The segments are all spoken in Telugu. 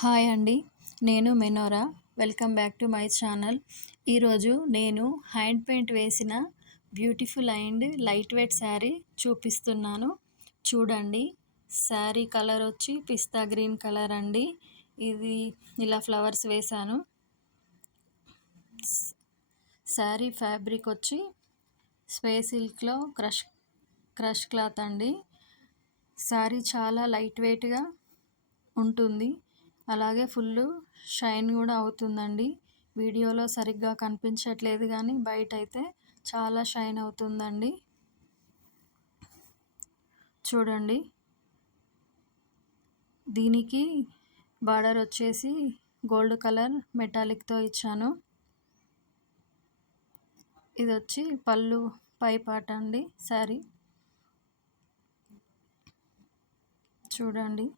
హాయ్ అండి. నేను మెనోరా. Welcome back to my channel. ఈరోజు నేను హ్యాండ్ పెయింట్ వేసిన beautiful and lightweight sari చూపిస్తున్నాను. చూడండి. శారీ కలర్ వచ్చి పిస్తా గ్రీన్ కలర్ అండి. ఇది ఇలా ఫ్లవర్స్ వేశాను. శారీ ఫ్యాబ్రిక్ వచ్చి స్పేస్ సిల్క్లో క్రష్ క్లాత్ అండి. శారీ చాలా లైట్ వెయిట్గా ఉంటుంది. అలాగే ఫుల్ షైన్ కూడా అవుతుందండి. వీడియోలో సరిగ్గా కనిపించట్లేదు కానీ బయట అయితే చాలా షైన్ అవుతుందండి. చూడండి. దీనికి బార్డర్ వచ్చేసి గోల్డ్ కలర్ మెటాలిక్తో ఇచ్చాను. ఇది వచ్చి పళ్ళు పై పాట అండి శారీ. చూడండి.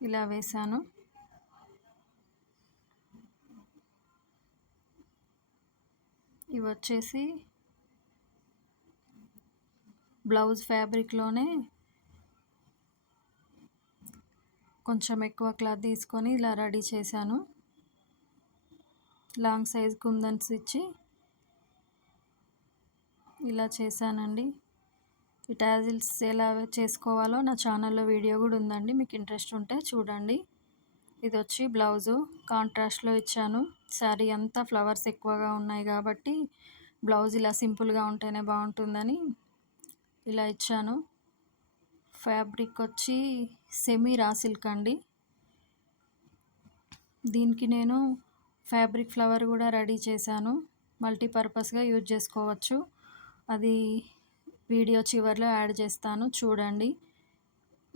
ఇలా వేశాను. ఇవి వచ్చేసి బ్లౌజ్ ఫ్యాబ్రిక్లోనే కొంచెం ఎక్కువ క్లాత్ తీసుకొని ఇలా రెడీ చేశాను. లాంగ్ సైజ్ కుందన్స్ ఇచ్చి ఇలా చేశానండి. ఈ టాజిల్స్ ఎలా చేసుకోవాలో నా ఛానల్లో వీడియో కూడా ఉందండి. మీకు ఇంట్రెస్ట్ ఉంటే చూడండి. ఇది వచ్చి బ్లౌజు కాంట్రాస్ట్లో ఇచ్చాను. శారీ అంతా ఫ్లవర్స్ ఎక్కువగా ఉన్నాయి కాబట్టి బ్లౌజ్ ఇలా సింపుల్గా ఉంటేనే బాగుంటుందని ఇలా ఇచ్చాను. ఫ్యాబ్రిక్ వచ్చి సెమీ రా సిల్క్ అండి. దీనికి నేను ఫ్యాబ్రిక్ ఫ్లవర్ కూడా రెడీ చేశాను. మల్టీపర్పస్గా యూజ్ చేసుకోవచ్చు. అది వీడియో చివరిలో యాడ్ చేస్తాను, చూడండి.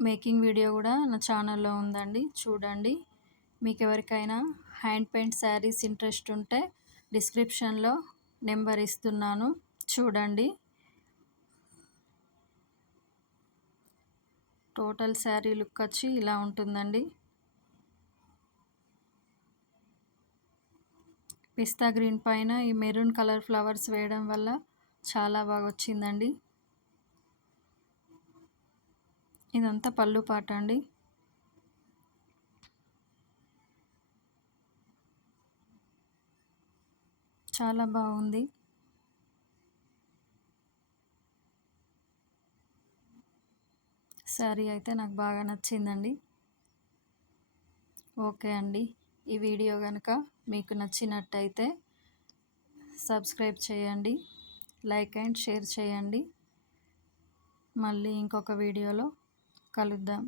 మేకింగ్ వీడియో కూడా నా ఛానల్లో ఉందండి, చూడండి. మీకు ఎవరికైనా హ్యాండ్ పెయింట్ శారీస్ ఇంట్రెస్ట్ ఉంటే డిస్క్రిప్షన్లో నెంబర్ ఇస్తున్నాను, చూడండి. టోటల్ శారీ లుక్ వచ్చి ఇలా ఉంటుందండి. పిస్తా గ్రీన్ పైన ఈ మెరూన్ కలర్ ఫ్లవర్స్ వేయడం వల్ల చాలా బాగా వచ్చిందండి. ఇదంతా పళ్ళు పాట అండి. చాలా బాగుంది. శారీ అయితే నాకు బాగా నచ్చిందండి. ఓకే అండి. ఈ వీడియో కనుక మీకు నచ్చినట్టయితే సబ్స్క్రైబ్ చేయండి, లైక్ అండ్ షేర్ చేయండి. మళ్ళీ ఇంకొక వీడియోలో కలుద్దాం.